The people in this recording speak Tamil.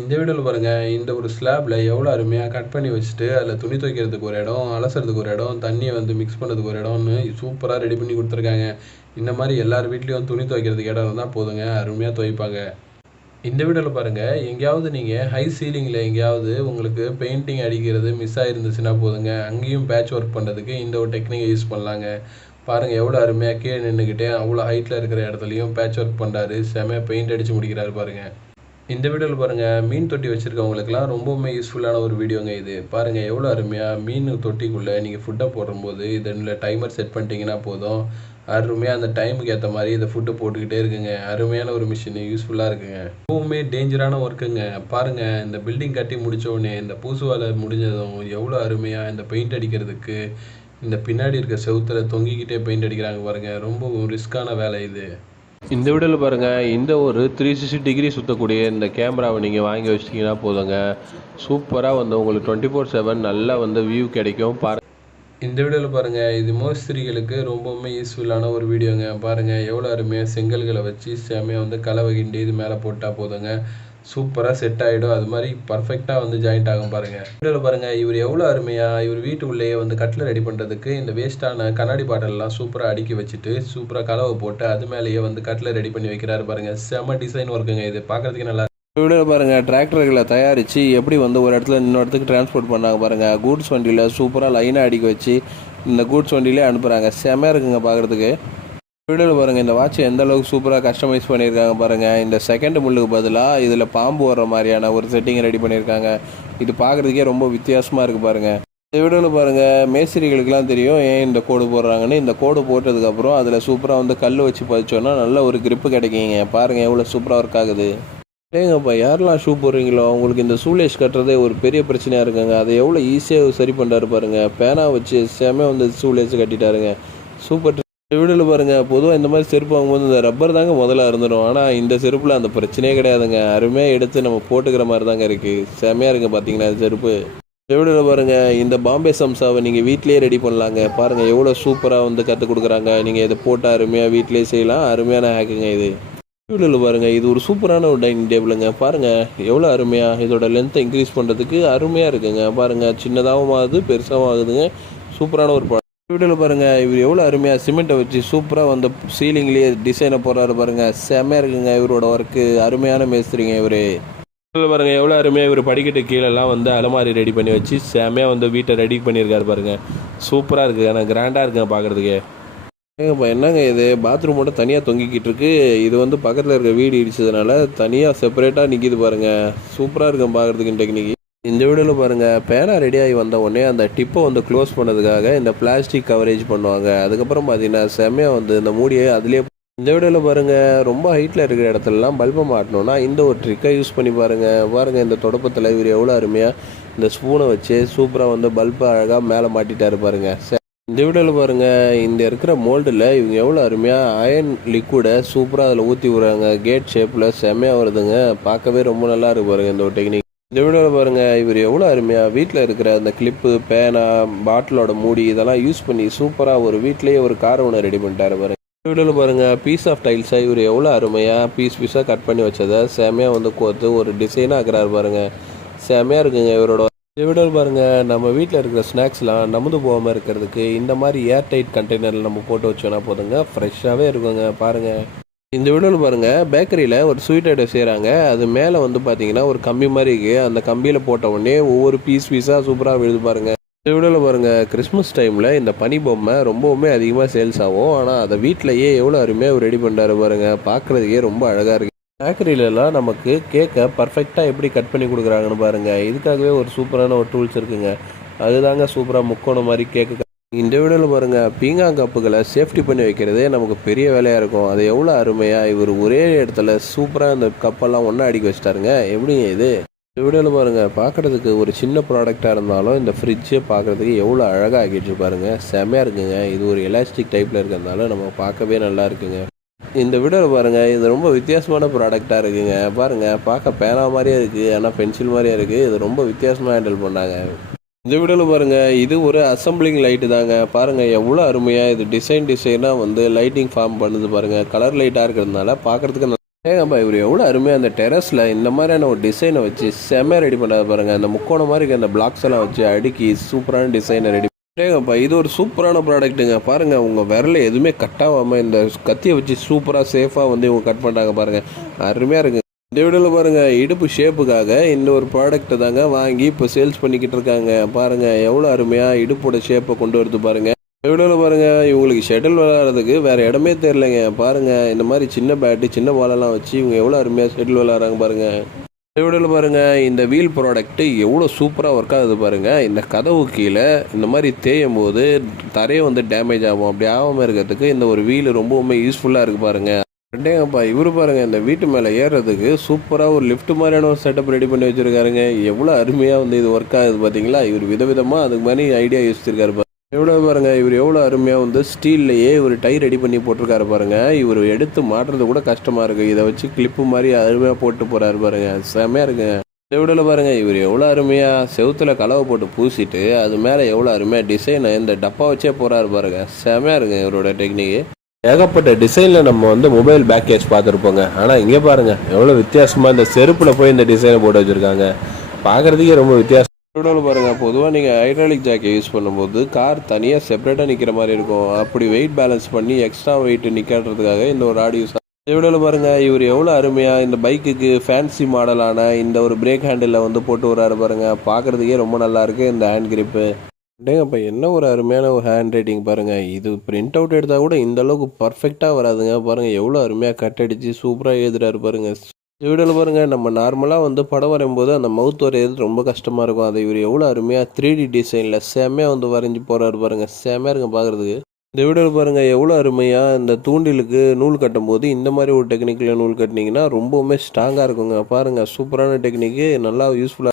இந்த வீடியோவில் பாருங்கள், இந்த ஒரு ஸ்லாப்பில் எவ்வளோ அருமையாக கட் பண்ணி வச்சுட்டு அதில் துணி துவைக்கிறதுக்கு ஒரு இடம், அலசுறதுக்கு ஒரு இடம், தண்ணியை வந்து மிக்ஸ் பண்ணுறதுக்கு ஒரு இடம்னு சூப்பராக ரெடி பண்ணி கொடுத்துருக்காங்க. இந்த மாதிரி எல்லார் வீட்லேயும் துணி துவைக்கிறதுக்கு இடம் இருந்தால் போதுங்க, அருமையாக துவைப்பாங்க. இந்த வீடியோவில் பாருங்கள், எங்கேயாவது நீங்கள் ஹை சீலிங்கில் எங்கேயாவது உங்களுக்கு பெயிண்டிங் அடிக்கிறது மிஸ் ஆகிருந்துச்சுன்னா போதுங்க, அங்கேயும் பேட்ச் ஒர்க் பண்ணுறதுக்கு இந்த ஒரு டெக்னிக்கை யூஸ் பண்ணலாங்க. பாருங்கள் எவ்வளோ அருமையாக கீழே நின்றுக்கிட்டே அவ்வளோ ஹைட்டில் இருக்கிற இடத்துலையும் பேட்ச் ஒர்க் பண்ணுறாரு, செமையாக பெயிண்ட் அடித்து முடிக்கிறாரு பாருங்கள். இந்த வீடியோவில் பாருங்கள், மீன் தொட்டி வச்சுருக்கவங்களுக்குலாம் ரொம்பவுமே யூஸ்ஃபுல்லான ஒரு வீடியோங்க இது. பாருங்கள் எவ்வளோ அருமையாக மீன் தொட்டிக்குள்ளே நீங்கள் ஃபுட்டை போடும்போது இதில் டைமர் செட் பண்ணிட்டீங்கன்னா போதும், அருமையாக அந்த டைமுக்கு ஏற்ற மாதிரி இந்த ஃபுட்டு போட்டுக்கிட்டே இருக்குங்க. அருமையான ஒரு மிஷின், யூஸ்ஃபுல்லாக இருக்குங்க. ரொம்பவுமே டேஞ்சரான ஒர்க்குங்க. பாருங்கள் இந்த பில்டிங் கட்டி முடித்தோடனே இந்த பூசு வேலை முடிஞ்சதும் எவ்வளோ அருமையாக இந்த பெயிண்ட் அடிக்கிறதுக்கு இந்த பின்னாடி இருக்க செவுத்தில் தொங்கிக்கிட்டே பெயிண்ட் அடிக்கிறாங்க பாருங்கள். ரொம்ப ரிஸ்க்கான வேலை இது. இந்த வீடியோவில் பாருங்கள், இந்த ஒரு 360 டிகிரி சுற்றக்கூடிய இந்த கேமராவை நீங்கள் வாங்கி வச்சிட்டிங்கன்னா போதுங்க, சூப்பராக வந்து உங்களுக்கு 24/7 நல்லா வந்து வியூ கிடைக்கும். இந்த வீடியோவில் பாருங்கள், இது மோஸ்திரிகளுக்கு ரொம்பவுமே யூஸ்ஃபுல்லான ஒரு வீடியோங்க. பாருங்கள் எவ்வளோ அருமையாக செங்கல்களை வச்சு செம்மையாக வந்து கலவை கிண்டி இது மேலே போட்டால் போதுங்க, சூப்பராக செட் ஆகிடும். அது மாதிரி பர்ஃபெக்டாக வந்து ஜாயிண்ட் ஆகும் பாருங்கள். வீடியோவில் பாருங்கள், இவர் எவ்வளோ அருமையாக இவர் வீட்டுக்குள்ளேயே வந்து கட்டில் ரெடி பண்ணுறதுக்கு இந்த வேஸ்ட்டான கண்ணாடி பாட்டிலெலாம் சூப்பராக அடுக்கி வச்சுட்டு சூப்பராக கலவை போட்டு அது மேலேயே வந்து கட்டில் ரெடி பண்ணி வைக்கிறாரு பாருங்கள். செம்ம டிசைன் ஒர்க்குங்க இது, பார்க்குறதுக்கு நல்லா. வீடியோவில் பாருங்கள், டிராக்டர்களை தயாரித்து எப்படி வந்து ஒரு இடத்துல இன்னொரு இடத்துக்கு டிரான்ஸ்போர்ட் பண்ணாங்க பாருங்கள். கூட்ஸ் வண்டியில் சூப்பராக லைனாக அடிக்க வச்சு இந்த கூட்ஸ் வண்டியிலே அனுப்புகிறாங்க. செம்மையாக இருக்குங்க பார்க்குறதுக்கு. வீடியோவில் பாருங்கள், இந்த வாட்ச் எந்த அளவுக்கு சூப்பராக கஸ்டமைஸ் பண்ணியிருக்காங்க பாருங்கள். இந்த செகண்ட் முள்ளுக்கு பதிலாக இதில் பாம்பு வர்ற மாதிரியான ஒரு செட்டிங் ரெடி பண்ணியிருக்காங்க. இது பார்க்குறதுக்கே ரொம்ப வித்தியாசமாக இருக்குது பாருங்கள். இந்த வீடியோவில் பாருங்கள், மேஸ்திரிகளுக்கெல்லாம் தெரியும் ஏன் இந்த கோடு போடுறாங்கன்னு. இந்த கோடு போட்டதுக்கப்புறம் அதில் சூப்பராக வந்து கல் வச்சு பதிச்சோன்னா நல்ல ஒரு கிரிப்பு கிடைக்குங்க. பாருங்கள் எவ்வளோ சூப்பராக ஒர்க் ஆகுது. ஏங்கப்பா, யாரெல்லாம் ஷூ போடுறீங்களோ அவங்களுக்கு இந்த ஷூலேஸ் கட்டுறதே ஒரு பெரிய பிரச்சனையாக இருக்குங்க. அதை எவ்வளோ ஈஸியாக சரி பண்ணுறாரு பாருங்கள். பேனா வச்சு செம்மையாக வந்து ஷூலேஸ் கட்டிட்டாருங்க. சூப்பர். வீடியோவில் பாருங்கள், பொதுவாக இந்த மாதிரி செருப்பு வாங்கும்போது இந்த ரப்பர் தாங்க முதல்ல இருந்துடும். ஆனால் இந்த செருப்பில் அந்த பிரச்சனையே கிடையாதுங்க. அருமையாக எடுத்து நம்ம போட்டுக்கிற மாதிரி தாங்க இருக்குது. செம்மையாக இருக்குது பார்த்தீங்களா இந்த செருப்பு. வீடியோவில் பாருங்கள், இந்த பாம்பே சம்சாவை நீங்கள் வீட்டிலேயே ரெடி பண்ணலாங்க. பாருங்கள் எவ்வளோ சூப்பராக வந்து கற்றுக் கொடுக்குறாங்க. நீங்கள் இதை போட்டால் அருமையாக வீட்டிலேயே செய்யலாம். அருமையான ஹேக்குங்க இது. வீடியோவில் பாருங்கள், இது ஒரு சூப்பரான ஒரு டைனிங் டேபிளுங்க. பாருங்கள் எவ்வளோ அருமையாக இதோட லென்த்தை இன்க்ரீஸ் பண்ணுறதுக்கு அருமையாக இருக்குங்க. பாருங்கள் சின்னதாகவும் ஆகுது பெருசாகவும் ஆகுதுங்க. சூப்பரான ஒரு வீடியோவில் பாருங்கள், இவர் எவ்வளோ அருமையாக சிமெண்ட்டை வச்சு சூப்பராக வந்து சீலிங்லேயே டிசைனை போடுறாரு பாருங்கள். செம்மையாக இருக்குங்க இவரோட ஒர்க்கு. அருமையான மேஸ்திரிங்க இவர். வீடியோவில் பாருங்கள் எவ்வளோ அருமையாக இவர் படிக்கட்டு கீழெல்லாம் வந்து அலமாரி ரெடி பண்ணி வச்சு செம்மையாக வந்து வீட்டை ரெடி பண்ணியிருக்காரு பாருங்கள். சூப்பராக இருக்குது, ஆனால் கிராண்டாக இருக்குங்க பார்க்குறதுக்கு. ஏங்கப்பா, என்னங்க இது பாத்ரூம் மட்டும் தனியாக தொங்கிக்கிட்டு இருக்கு. இது வந்து பக்கத்தில் இருக்க வீடு இடிச்சதுனால தனியாக செப்பரேட்டாக நிற்கிது பாருங்கள். சூப்பராக இருக்கும் பார்க்குறதுக்கு டெக்னிக். இந்த வீடியோவில் பாருங்கள், பேனா ரெடியாகி வந்த உடனே அந்த டிப்பை வந்து க்ளோஸ் பண்ணதுக்காக இந்த பிளாஸ்டிக் கவரேஜ் பண்ணுவாங்க. அதுக்கப்புறம் பார்த்தீங்கன்னா செம்மையாக வந்து இந்த மூடியை அதுலேயே. இந்த வீடியோவில் பாருங்கள், ரொம்ப ஹைட்டில் இருக்கிற இடத்துலலாம் பல்பை மாட்டணும்னா இந்த ஒரு ட்ரிக்கை யூஸ் பண்ணி பாருங்கள் இந்த தொடப்பத்தில் இவர் எவ்வளோ அருமையாக இந்த ஸ்பூனை வச்சு சூப்பராக வந்து பல்பை அழகாக மேலே மாட்டிட்டாரு பாருங்கள். இந்த வீடியோவில் பாருங்கள், இந்த இருக்கிற மோல்டில் இவங்க எவ்வளோ அருமையாக அயன் லிக்விடை சூப்பராக அதில் ஊற்றி விடுறாங்க. கேட் ஷேப்பில் செம்மையாக வருதுங்க. பார்க்கவே ரொம்ப நல்லா இருக்கு பாருங்கள் இந்த ஒரு டெக்னிக். இந்த வீடியோவில் பாருங்கள், இவர் எவ்வளோ அருமையாக வீட்டில் இருக்கிற அந்த கிளிப்பு, பேனா, பாட்டிலோட மூடி இதெல்லாம் யூஸ் பண்ணி சூப்பராக ஒரு வீட்டிலேயே ஒரு கார் ஒன்று ரெடி பண்ணிட்டாரு பாருங்கள். இந்த வீடியோவில் பாருங்கள், பீஸ் ஆஃப் டைல்ஸை இவர் எவ்வளோ அருமையாக பீஸாக கட் பண்ணி வச்சதை செம்மையாக வந்து கோர்த்து ஒரு டிசைனாக ஆக்குறாரு பாருங்கள். செம்மையாக இருக்குங்க இவரோட. இந்த வீடியோவில் பாருங்கள், நம்ம வீட்டில் இருக்கிற ஸ்நாக்ஸ்லாம் நமுந்து போகாமல் இருக்கிறதுக்கு இந்த மாதிரி ஏர் டைட் கண்டெய்னரில் நம்ம போட்டு வச்சோன்னா போதுங்க, ஃப்ரெஷ்ஷாகவே இருக்குங்க. பாருங்கள் இந்த வீடியோவில் பாருங்கள், பேக்கரியில் ஒரு ஸ்வீட் ஐட்டம் செய்கிறாங்க. அது மேலே வந்து பார்த்தீங்கன்னா ஒரு கம்பி மாதிரி இருக்குது. அந்த கம்பியில் போட்ட உடனே ஒவ்வொரு பீஸாக சூப்பராக விழுது பாருங்கள். இந்த வீடியோவில் பாருங்கள், கிறிஸ்மஸ் டைமில் இந்த பனி பொம்மை ரொம்பவுமே அதிகமாக சேல்ஸ் ஆகும். ஆனால் அதை வீட்டிலையே எவ்வளோ அருமையாக ரெடி பண்ணுறாரு பாருங்கள். பார்க்குறதுக்கே ரொம்ப அழகாக இருக்குது. பேக்கரியிலலாம் நமக்கு கேக்கை பர்ஃபெக்டாக எப்படி கட் பண்ணி கொடுக்குறாங்கன்னு பாருங்கள். இதுக்காகவே ஒரு சூப்பரான ஒரு டூல்ஸ் இருக்குங்க. அதுதாங்க சூப்பராக முக்கோணம் மாதிரி கேக்கு. இந்த வீடியோவில் பாருங்கள், பீங்காங் கப்புகளை சேஃப்டி பண்ணி வைக்கிறதே நமக்கு பெரிய வேலையாக இருக்கும். அது எவ்வளோ அருமையாக இவர் ஒரே இடத்துல சூப்பராக இந்த கப்பெல்லாம் ஒன்றா அடிக்க வச்சிட்டாருங்க. எப்படிங்க இது? இந்த வீடியோவில் பாருங்கள், பார்க்குறதுக்கு ஒரு சின்ன ப்ராடக்டாக இருந்தாலும் இந்த ஃப்ரிட்ஜை பார்க்குறதுக்கு எவ்வளோ அழகாக ஆக்கிட்டு பாருங்கள். செம்மையாக இருக்குங்க. இது ஒரு எலாஸ்டிக் டைப்பில் இருக்கிறதுனால நம்ம பார்க்கவே நல்லா இருக்குங்க. இந்த வீடியோவில் பாருங்கள், இது ரொம்ப வித்தியாசமான ப்ராடக்டாக இருக்குங்க. பாருங்கள், பார்க்க பேனா மாதிரியே இருக்குது, ஆனால் பென்சில் மாதிரியே இருக்குது. இது ரொம்ப வித்தியாசமாக ஹேண்டில் பண்ணாங்க. இந்த வீடியோவில் பாருங்கள், இது ஒரு அசம்பிளிங் லைட்டு தாங்க. பாருங்கள் எவ்வளோ அருமையாக இது டிசைனாக வந்து லைட்டிங் ஃபார்ம் பண்ணுது பாருங்கள். கலர் லைட்டாக இருக்கிறதுனால பார்க்குறதுக்கு ஏங்கப்பா இவர் எவ்வளோ அருமையாக அந்த டெரஸில் இந்த மாதிரியான ஒரு டிசைனை வச்சு செம்மையாக ரெடி பண்ணாத பாருங்கள். அந்த முக்கோணம் மாதிரி இருக்க அந்த பிளாக்ஸ் எல்லாம் வச்சு அடுக்கி சூப்பரான டிசைனை ரெடி ஏங்கப்பா இது ஒரு சூப்பரான ப்ராடக்ட்டுங்க. பாருங்கள் உங்கள் விரல எதுவுமே கட் ஆகாமல் இந்த கத்தியை வச்சு சூப்பராக சேஃபாக வந்து இவங்க கட் பண்ணுறாங்க பாருங்கள். அருமையாக இருக்குங்க. இந்த வீடியோவில் பாருங்கள் இடுப்பு ஷேப்புக்காக இந்த ஒரு ப்ராடக்ட்டை தாங்க வாங்கி இப்போ சேல்ஸ் பண்ணிக்கிட்டு இருக்காங்க. பாருங்கள் எவ்வளோ அருமையாக இடுப்போட ஷேப்பை கொண்டு வருது பாருங்கள். வீடியோவில் பாருங்கள் இவங்களுக்கு ஷட்டில் விளையாடுறதுக்கு வேறு இடமே தெரிலங்க. பாருங்கள் இந்த மாதிரி சின்ன பேட்டு சின்ன பாலெல்லாம் வச்சு இவங்க எவ்வளோ அருமையாக ஷட்டில் விளையாடுறாங்க பாருங்கள். வீடியோவில் பாருங்கள் இந்த வீல் ப்ராடக்ட்டு எவ்வளோ சூப்பராக ஒர்க் ஆகுது பாருங்கள். இந்த கதவு கீழே இந்த மாதிரி தேயும் போது தரையை வந்து டேமேஜ் ஆகும். அப்படி ஆகாமல் இருக்கிறதுக்கு இந்த ஒரு வீல் ரொம்பவுமே யூஸ்ஃபுல்லாக இருக்குது பாருங்கள். ரெண்டேங்கப்பா இவரு பாருங்கள் இந்த வீட்டு மேலே ஏறுறதுக்கு சூப்பராக ஒரு லிஃப்ட் மாதிரியான ஒரு செட்டப் ரெடி பண்ணி வச்சுருக்காருங்க. எவ்வளோ அருமையாக வந்து இது ஒர்க் ஆகுது பார்த்தீங்களா. இவர் விதவிதமாக அதுக்கு மாதிரி ஐடியா யோசிச்சிருக்காரு. எவ்வளோ பாருங்க இவர் எவ்வளோ அருமையாக வந்து ஸ்டீல்லையே ஒரு டை ரெடி பண்ணி போட்டிருக்காரு பாருங்க. இவர் எடுத்து மாட்டுறது கூட கஷ்டமாக இருக்குது. இதை வச்சு கிளிப்பு மாதிரி அருமையாக போட்டு போகிறாரு பாருங்க. செம்மையாக இருக்குங்க. எவ்வளோ பாருங்க இவர் எவ்வளோ அருமையாக செவுத்துல கலவை போட்டு பூசிட்டு அது மேலே எவ்வளோ அருமையாக டிசைனை இந்த டப்பா வச்சே போகிறாரு பாருங்க. செம்மையாக இருக்குங்க இவரோட டெக்னிக்கு. ஏகப்பட்ட டிசைனில் நம்ம வந்து மொபைல் பேக்கேஜ் பார்த்துருப்போங்க. ஆனால் இங்கே பாருங்கள் எவ்வளோ வித்தியாசமாக இந்த செருப்பில் போய் இந்த டிசைனை போட்டு வச்சுருக்காங்க. பார்க்குறதுக்கே ரொம்ப வித்தியாசம். வீடியோவில் பாருங்கள் பொதுவாக நீங்கள் ஹைட்ராலிக் ஜாக்கை யூஸ் பண்ணும்போது கார் தனியாக செப்பரேட்டாக நிற்கிற மாதிரி இருக்கும். அப்படி வெயிட் பேலன்ஸ் பண்ணி எக்ஸ்ட்ரா வெயிட் நிற்காட்டுறதுக்காக இந்த ஒரு ஆடி யூஸ். இந்த வீடியோவில் பாருங்கள் இவர் எவ்வளோ அருமையாக இந்த பைக்குக்கு ஃபேன்சி மாடலான இந்த ஒரு பிரேக் ஹேண்டில் வந்து போட்டு வராரு பாருங்கள். பார்க்குறதுக்கே ரொம்ப நல்லாயிருக்கு இந்த ஹேண்ட் கிரிப்பு. டேங்கப்பா என்ன ஒரு அருமையான ஒரு ஹேண்ட் ரைட்டிங் பாருங்கள். இது பிரிண்ட் அவுட் எடுத்தால் கூட இந்த அளவுக்கு பர்ஃபெக்டாக வராதுங்க. பாருங்கள் எவ்வளோ அருமையாக கட் அடித்து சூப்பராக எழுதுறாரு பாருங்கள். வீடியோவில் பாருங்கள் நம்ம நார்மலாக வந்து படம் வரையும்போது அந்த மவுத் வரைகிறது ரொம்ப கஷ்டமாக இருக்கும். அதை இவர் எவ்வளோ அருமையாக 3D டிசைனில் செம்மையாக வந்து வரைஞ்சி போகிறாரு பாருங்கள். செம்மையாக இருக்கும் பார்க்குறதுக்கு. இந்த வீடியோவில் பாருங்கள் எவ்வளோ அருமையாக இந்த தூண்டிலுக்கு நூல் கட்டும் போது இந்த மாதிரி ஒரு டெக்னிக்கில் நூல் கட்டினீங்கன்னா ரொம்பவுமே ஸ்ட்ராங்காக இருக்குங்க. பாருங்கள் சூப்பரான டெக்னிக்கு நல்லா யூஸ்ஃபுல்லாக